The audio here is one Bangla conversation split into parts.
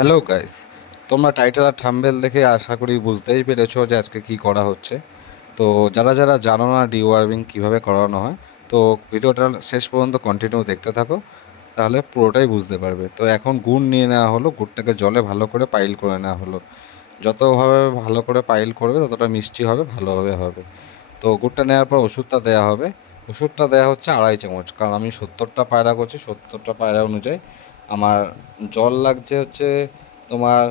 হ্যালো গাইস, তোমরা টাইটেল আর থাম্বনেল দেখে আশা করি বুঝতেই পেরেছো যে আজকে কি করা হচ্ছে। তো যারা যারা জানো না ডিওয়ার্মিং কীভাবে করানো হয়, তো ভিডিওটা শেষ পর্যন্ত কন্টিনিউ দেখতে থাকো, তাহলে পুরোটাই বুঝতে পারবে। তো এখন গুড় নিয়ে নেওয়া হলো, গুড়টাকে জলে ভালো করে পাইল করে নেওয়া হলো। যতভাবে ভালো করে পাইল করবে ততটা মিষ্টি হবে, ভালোভাবে হবে। তো গুড়টা নেওয়ার পর ওষুধটা দেওয়া হবে। ওষুধটা দেওয়া হচ্ছে 2.5 চামচ, কারণ আমি 70টা পায়রা করছি। 70টা পায়রা অনুযায়ী আমার জল লাগছে হচ্ছে তোমার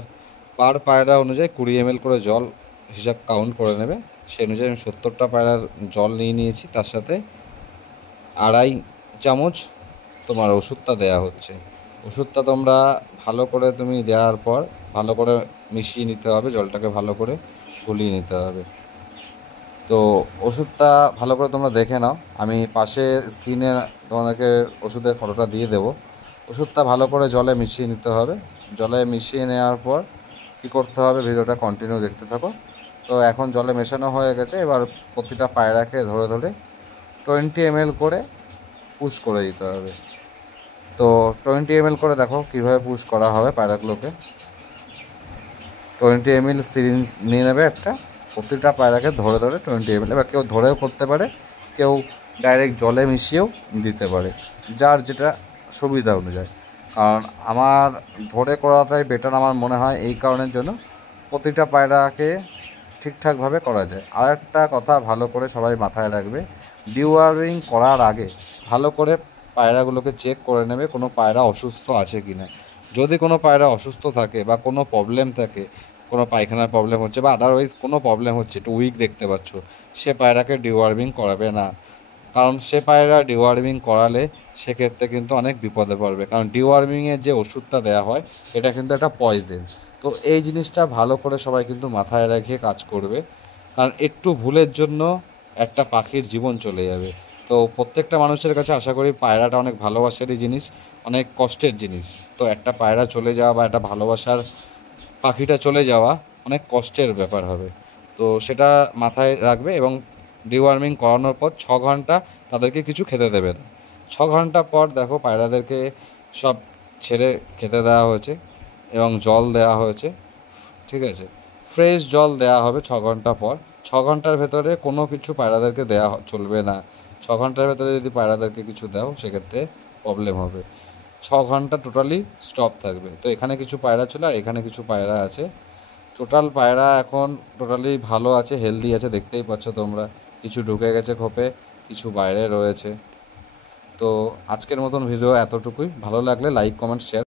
পার পায়রা অনুযায়ী 20 ml করে জল হিসাব কাউন্ট করে নেবে। সেই অনুযায়ী আমি 70টা পায়রার জল নিয়ে নিয়েছি, তার সাথে 2.5 চামচ তোমার ওষুধটা দেওয়া হচ্ছে। ওষুধটা তোমরা ভালো করে তুমি দেওয়ার পর ভালো করে মিশিয়ে নিতে হবে, জলটাকে ভালো করে গুলিয়ে নিতে হবে। তো ওষুধটা ভালো করে তোমরা দেখে নাও, আমি পাশে স্ক্রিনে তোমাদেরকে ওষুধের ফটোটা দিয়ে দেবো। ওষুধটা ভালো করে জলে মিশিয়ে নিতে হবে। জলে মিশিয়ে নেওয়ার পর কী করতে হবে, ভিডিওটা কন্টিনিউ দেখতে থাকো। তো এখন জলে মেশানো হয়ে গেছে, এবার প্রতিটা পায়রাকে ধরে ধরে 20 ml করে পুশ করে দিতে হবে। তো 20 ml করে দেখো কীভাবে পুশ করা হবে পায়রাগুলোকে। 20 ml সিরিঞ্জ নিয়ে নেবে একটা, প্রতিটা পায়রাকে ধরে ধরে 20 ml। এবার কেউ ধরেও করতে পারে, কেউ ডাইরেক্ট জলে মিশিয়েও দিতে পারে, যার যেটা সুবিধা অনুযায়ী। কারণ আমার ধরে করাটাই বেটার আমার মনে হয়, এই কারণের জন্য প্রতিটা পায়রাকে ঠিকঠাকভাবে করা যায়। আর একটা কথা ভালো করে সবাই মাথায় রাখবে, ডিওয়ার্মিং করার আগে ভালো করে পায়রাগুলোকে চেক করে নেবে কোনো পায়রা অসুস্থ আছে কি না। যদি কোনো পায়রা অসুস্থ থাকে বা কোনো প্রবলেম থাকে, কোনো পায়খানার প্রবলেম হচ্ছে বা আদারওয়াইজ কোনো প্রবলেম হচ্ছে, একটু উইক দেখতে পাচ্ছ, সে পায়রাকে ডিওয়ার্মিং করাবে না। কারণ সে পায়রা ডিওয়ার্মিং করালে সেক্ষেত্রে কিন্তু অনেক বিপদে পড়বে, কারণ ডিওয়ার্মিংয়ের যে ওষুধটা দেওয়া হয় এটা কিন্তু একটা পয়জেন। তো এই জিনিসটা ভালো করে সবাই কিন্তু মাথায় রেখে কাজ করবে, কারণ একটু ভুলের জন্য একটা পাখির জীবন চলে যাবে। তো প্রত্যেকটা মানুষের কাছে আশা করি পায়রাটা অনেক ভালোবাসারই জিনিস, অনেক কষ্টের জিনিস। তো একটা পায়রা চলে যাওয়া বা একটা ভালোবাসার পাখিটা চলে যাওয়া অনেক কষ্টের ব্যাপার হবে। তো সেটা মাথায় রাখবে, এবং ডিওয়ার্মিং করানোর পর 6 ঘন্টা তাদেরকে কিছু খেতে দেবে না। 6 ঘন্টা পর দেখো পায়রাদেরকে সব ছেড়ে খেতে দেওয়া হয়েছে এবং জল দেওয়া হয়েছে, ঠিক আছে। ফ্রেশ জল দেওয়া হবে 6 ঘন্টা পর। 6 ঘন্টার ভেতরে কোনো কিছু পায়রাদেরকে দেওয়া চলবে না। 6 ঘন্টার ভেতরে যদি পায়রাদেরকে কিছু দাও সেক্ষেত্রে প্রবলেম হবে। 6 ঘন্টা টোটালি স্টপ থাকবে। তো এখানে কিছু পায়রা ছিল আর এখানে কিছু পায়রা আছে। টোটাল পায়রা এখন টোটালি ভালো আছে, হেলদি আছে, দেখতেই পাচ্ছ তোমরা। কিছু ঢুকে গেছে খোপে, কিছু বাইরে রয়েছে। তো আজকের মতন ভিডিও এতটুকুই। ভালো লাগলে লাইক, কমেন্ট, শেয়ার।